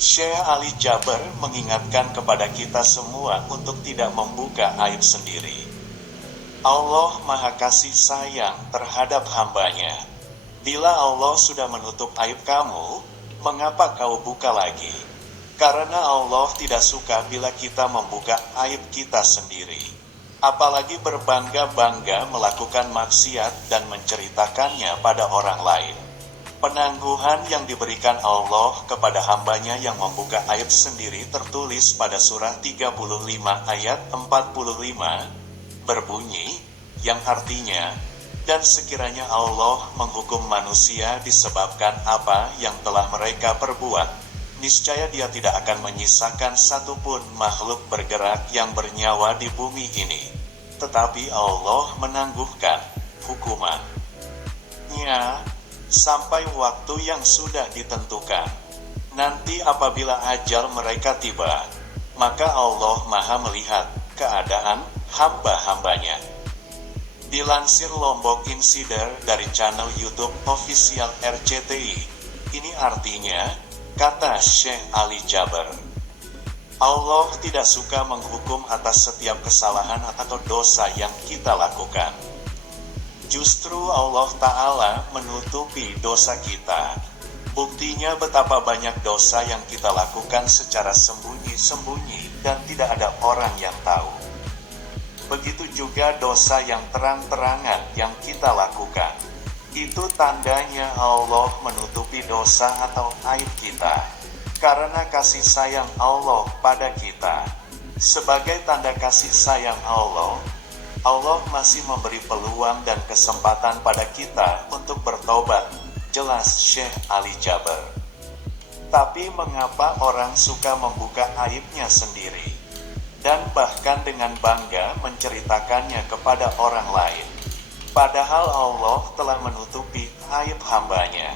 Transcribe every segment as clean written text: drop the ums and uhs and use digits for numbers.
Syekh Ali Jaber mengingatkan kepada kita semua untuk tidak membuka aib sendiri. Allah Maha Kasih Sayang terhadap hambanya. Bila Allah sudah menutup aib kamu, mengapa kau buka lagi? Karena Allah tidak suka bila kita membuka aib kita sendiri. Apalagi berbangga-bangga melakukan maksiat dan menceritakannya pada orang lain. Penangguhan yang diberikan Allah kepada hambanya yang membuka aib sendiri tertulis pada surah 35 ayat 45, berbunyi, yang artinya, dan sekiranya Allah menghukum manusia disebabkan apa yang telah mereka perbuat, niscaya Dia tidak akan menyisakan satupun makhluk bergerak yang bernyawa di bumi ini. Tetapi Allah menangguhkan hukumannya sampai waktu yang sudah ditentukan. Nanti apabila ajal mereka tiba, maka Allah Maha melihat keadaan hamba-hambanya. Dilansir Lombok Insider dari channel YouTube official RCTI, ini artinya, kata Syekh Ali Jaber, Allah tidak suka menghukum atas setiap kesalahan atau dosa yang kita lakukan. Justru Allah Ta'ala menutupi dosa kita. Buktinya betapa banyak dosa yang kita lakukan secara sembunyi-sembunyi dan tidak ada orang yang tahu. Begitu juga dosa yang terang-terangan yang kita lakukan. Itu tandanya Allah menutupi dosa atau aib kita. Karena kasih sayang Allah pada kita. Sebagai tanda kasih sayang Allah, Allah masih memberi peluang dan kesempatan pada kita untuk bertobat, jelas Syekh Ali Jaber. Tapi mengapa orang suka membuka aibnya sendiri, dan bahkan dengan bangga menceritakannya kepada orang lain? Padahal Allah telah menutupi aib hambanya,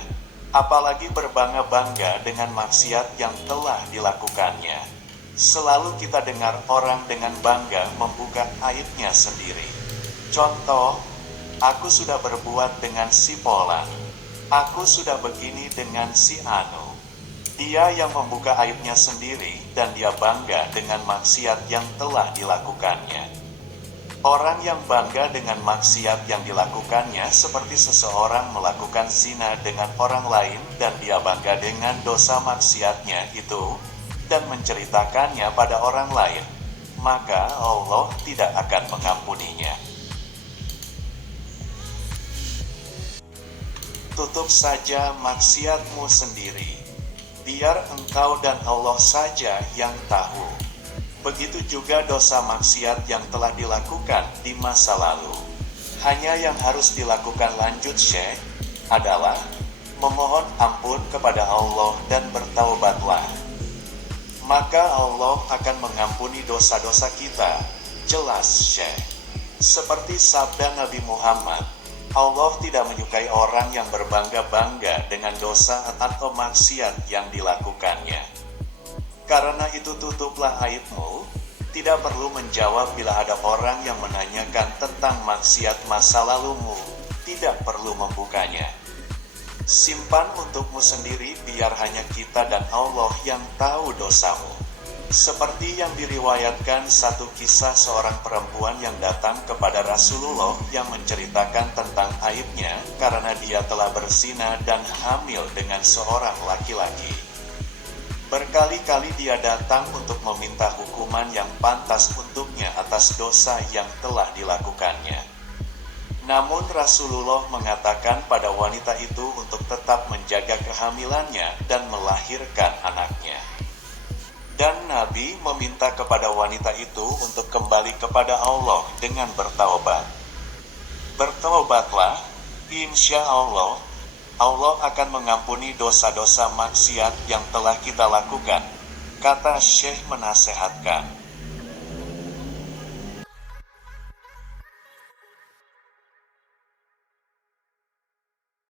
apalagi berbangga-bangga dengan maksiat yang telah dilakukannya. Selalu kita dengar orang dengan bangga membuka aibnya sendiri. Contoh, aku sudah berbuat dengan si Polan. Aku sudah begini dengan si Anu. Dia yang membuka aibnya sendiri dan dia bangga dengan maksiat yang telah dilakukannya. Orang yang bangga dengan maksiat yang dilakukannya seperti seseorang melakukan zina dengan orang lain dan dia bangga dengan dosa maksiatnya itu dan menceritakannya pada orang lain, maka Allah tidak akan mengampuninya. Tutup saja maksiatmu sendiri, biar engkau dan Allah saja yang tahu. Begitu juga dosa maksiat yang telah dilakukan di masa lalu. Hanya yang harus dilakukan lanjut Syekh adalah memohon ampun kepada Allah dan bertaubatlah. Maka Allah akan mengampuni dosa-dosa kita, jelas Syekh. Seperti sabda Nabi Muhammad, Allah tidak menyukai orang yang berbangga-bangga dengan dosa atau maksiat yang dilakukannya. Karena itu tutuplah aibmu, tidak perlu menjawab bila ada orang yang menanyakan tentang maksiat masa lalumu, tidak perlu membukanya. Simpan untukmu sendiri biar hanya kita dan Allah yang tahu dosamu. Seperti yang diriwayatkan satu kisah seorang perempuan yang datang kepada Rasulullah yang menceritakan tentang aibnya karena dia telah berzina dan hamil dengan seorang laki-laki. Berkali-kali dia datang untuk meminta hukuman yang pantas untuknya atas dosa yang telah dilakukannya. Namun Rasulullah mengatakan pada wanita itu untuk tetap menjaga kehamilannya dan melahirkan anaknya. Dan Nabi meminta kepada wanita itu untuk kembali kepada Allah dengan bertaubat. Bertaubatlah, insya Allah, Allah akan mengampuni dosa-dosa maksiat yang telah kita lakukan, kata Syekh menasehatkan.